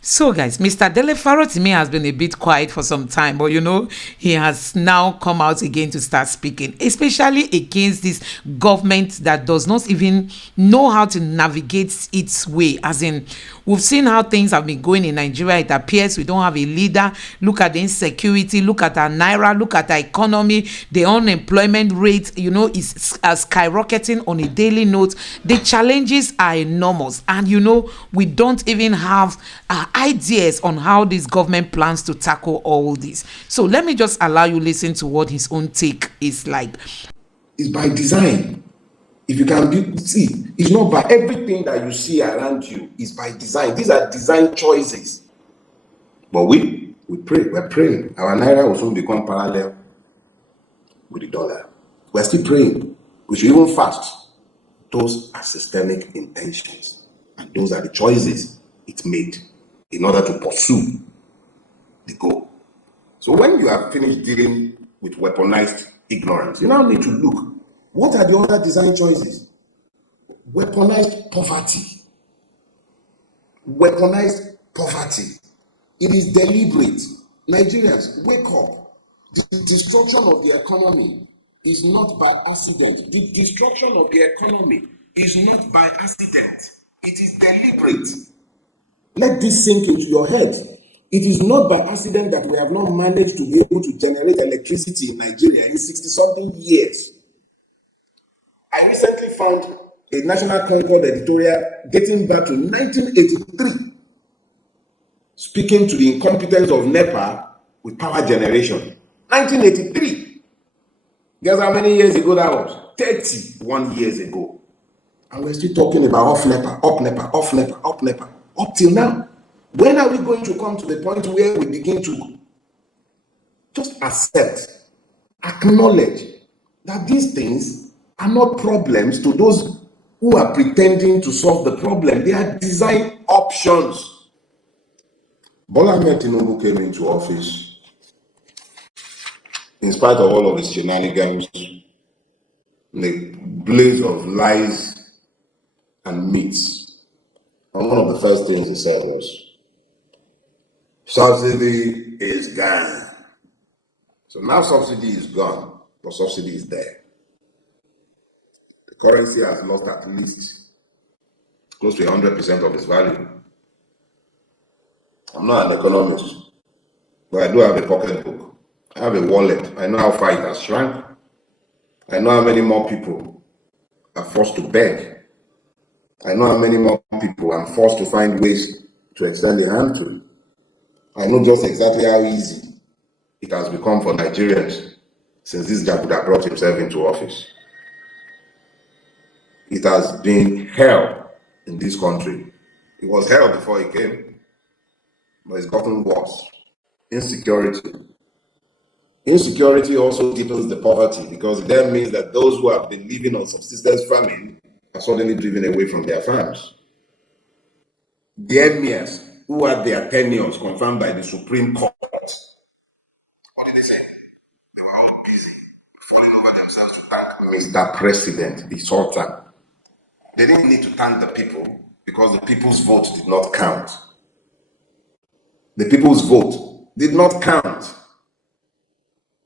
So, guys, Mr. Dele Farotimi has been a bit quiet for some time, but he has now come out again to start speaking, especially against this government that does not even know how to navigate its way. As in, we've seen how things have been going in Nigeria. It appears we don't have a leader. Look at the insecurity, look at our naira, look at our economy. The unemployment rate, is skyrocketing on a daily note. The challenges are enormous, and we don't even have ideas on how this government plans to tackle all this. So let me just allow you listen to what his own take is like. It's by design. If you can see, it's not by everything that you see around you. It's by design. These are design choices. But we pray. We're praying. Our naira will soon become parallel with the dollar. We're still praying. We should even fast. Those are systemic intentions, and those are the choices it made in order to pursue the goal. So when you are finished dealing with weaponized ignorance, you now need to look, what are the other design choices? Weaponized poverty. Weaponized poverty. It is deliberate. Nigerians, wake up. The destruction of the economy is not by accident. The destruction of the economy is not by accident. It is deliberate. Let this sink into your head. It is not by accident that we have not managed to be able to generate electricity in Nigeria in 60-something years. I recently found a National Concord editorial dating back to 1983, speaking to the incompetence of NEPA with power generation. 1983. Guess how many years ago that was? 31 years ago. And we're still talking about off NEPA, up NEPA, off NEPA, up NEPA, up till now. When are we going to come to the point where we begin to just accept, acknowledge that these things are not problems to those who are pretending to solve the problem? They are design options. Bola Ahmed Tinubu came into office in spite of all of his shenanigans, the blaze of lies and myths. And one of the first things he said was, subsidy is gone. So now subsidy is gone, but subsidy is there. The currency has lost at least close to 100% of its value. I'm not an economist, but I do have a pocketbook. I have a wallet. I know how far it has shrunk. I know how many more people are forced to beg. I know how many more people are forced to find ways to extend their hand to. I know just exactly how easy it has become for Nigerians since this Jaguda brought himself into office. It has been hell in this country. It was hell before he came, but it's gotten worse. Insecurity. Insecurity also deepens the poverty because it then means that those who have been living on subsistence farming are suddenly driven away from their farms. The emirs who had their tenures confirmed by the Supreme Court, what did they say? They were all busy falling over themselves to thank Mr. President, the Sultan. They didn't need to thank the people because the people's vote did not count. The people's vote did not count.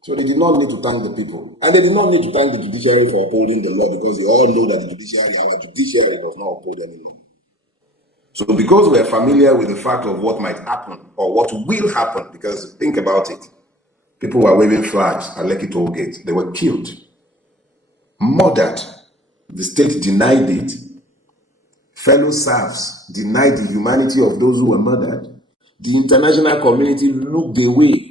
So they did not need to thank the people. And they did not need to thank the judiciary for upholding the law because they all know that the judiciary does not uphold anything. So because we're familiar with the fact of what might happen or what will happen, because think about it, people were waving flags at Lekki toll gate. They were killed, murdered. The state denied it. Fellow serfs denied the humanity of those who were murdered. The international community looked away.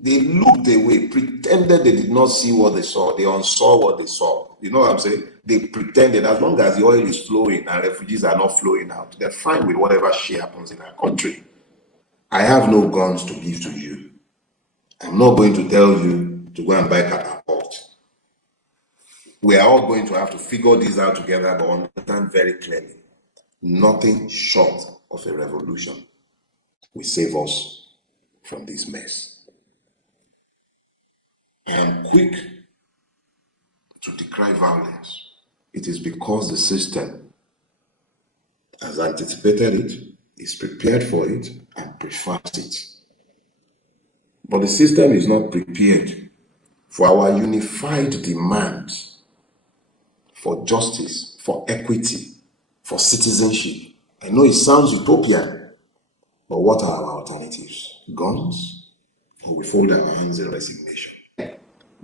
They looked away, pretended they did not see what they saw. They unsaw what they saw. You know what I'm saying? They pretended as long as the oil is flowing and refugees are not flowing out, they're fine with whatever shit happens in our country. I have no guns to give to you. I'm not going to tell you to go and buy catapult. We are all going to have to figure this out together, but understand very clearly, nothing short of a revolution will save us from this mess. I am quick to decry violence. It is because the system has anticipated it is prepared for it and prefers it. But the system is not prepared for our unified demands for justice, for equity, for citizenship. I know it sounds utopian, but what are our alternatives? Guns? Or we fold our hands in resignation?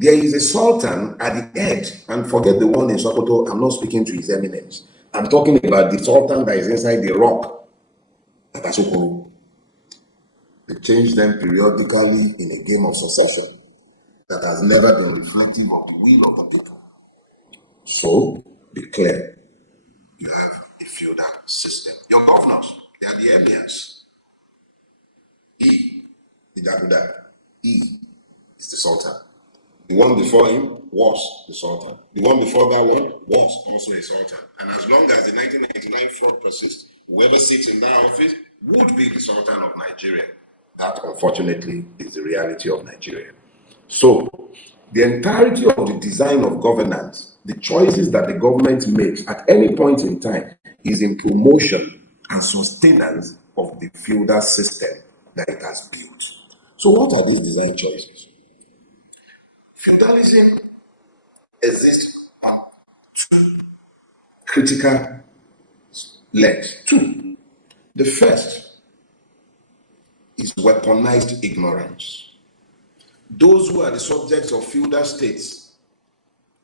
There is a sultan at the head, and forget the one in Sokoto, I'm not speaking to his eminence. I'm talking about the sultan that is inside the rock at Asokoro. They change them periodically in a game of succession that has never been reflective of the will of the people. So, be clear. You have a feudal system. Your governors, they are the emirs. He, the Daguda. He is the sultan. The one before him was the sultan. The one before that one was also a sultan. And as long as the 1999 fraud persists, whoever sits in that office would be the sultan of Nigeria. That, unfortunately, is the reality of Nigeria. So, the entirety of the design of governance, the choices that the government makes at any point in time, is in promotion and sustenance of the feudal system that it has built. So, what are these design choices? Feudalism exists at two critical legs. Two. The first is weaponized ignorance. Those who are the subjects of feudal states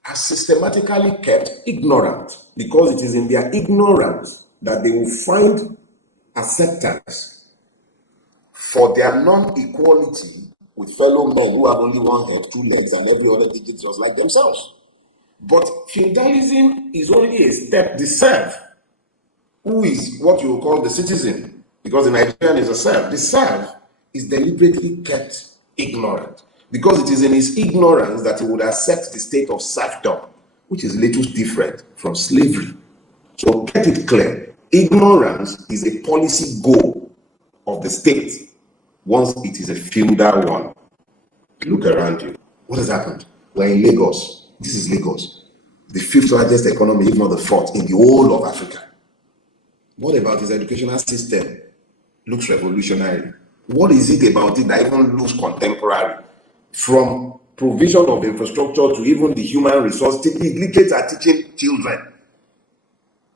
are systematically kept ignorant because it is in their ignorance that they will find acceptance for their non-equality with fellow men who have only one head, two legs, and every other digit just like themselves. But feudalism is only a step. The serf, who is what you will call the citizen, because the Nigerian is a serf. The serf is deliberately kept ignorant because it is in his ignorance that he would accept the state of serfdom, which is little different from slavery. So get it clear. Ignorance is a policy goal of the state once it is a feudal one. Look around you. What has happened? We're in Lagos. This is Lagos, the fifth largest economy, if not the fourth, in the whole of Africa. What about his educational system? Looks revolutionary. What is it about it that even looks contemporary? From provision of infrastructure to even the human resource, illiterates are teaching children.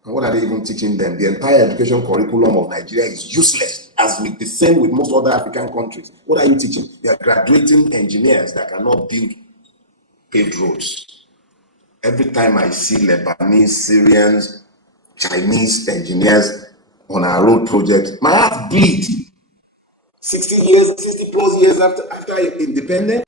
And what are they even teaching them? The entire education curriculum of Nigeria is useless, as with the same with most other African countries. What are you teaching? They are graduating engineers that cannot build paved roads. Every time I see Lebanese, Syrians, Chinese engineers on our road project, my heart bleeds. 60 plus years after independence.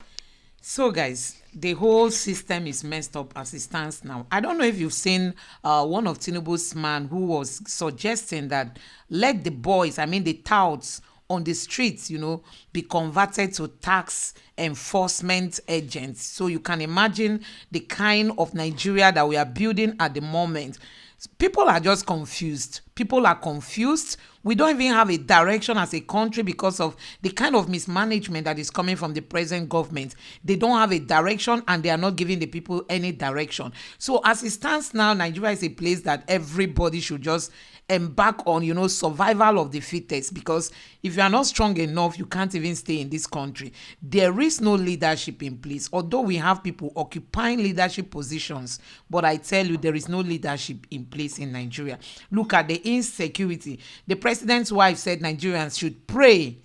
So, guys, the whole system is messed up as it stands now. I don't know if you've seen one of Tinubu's man who was suggesting that let the boys, I mean the touts on the streets, be converted to tax enforcement agents. So you can imagine the kind of Nigeria that we are building at the moment. People are just confused. People are confused. We don't even have a direction as a country because of the kind of mismanagement that is coming from the present government. They don't have a direction and they are not giving the people any direction. So as it stands now, Nigeria is a place that everybody should just embark on, survival of the fittest, because if you are not strong enough, you can't even stay in this country. There is no leadership in place, although we have people occupying leadership positions, but I tell you, there is no leadership in place in Nigeria. Look at the insecurity. The president's wife said Nigerians should pray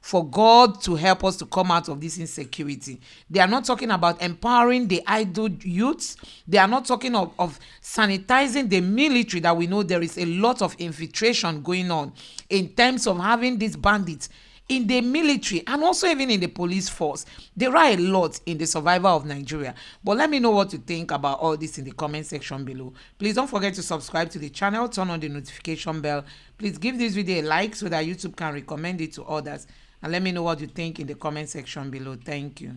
for God to help us to come out of this insecurity. They are not talking about empowering the idle youths. They are not talking of sanitizing the military, that we know there is a lot of infiltration going on in terms of having these bandits in the military and also even in the police force. There are a lot in the survival of Nigeria. But let me know what you think about all this in the comment section below. Please don't forget to subscribe to the channel, turn on the notification bell. Please give this video a like so that YouTube can recommend it to others. And let me know what you think in the comment section below. Thank you.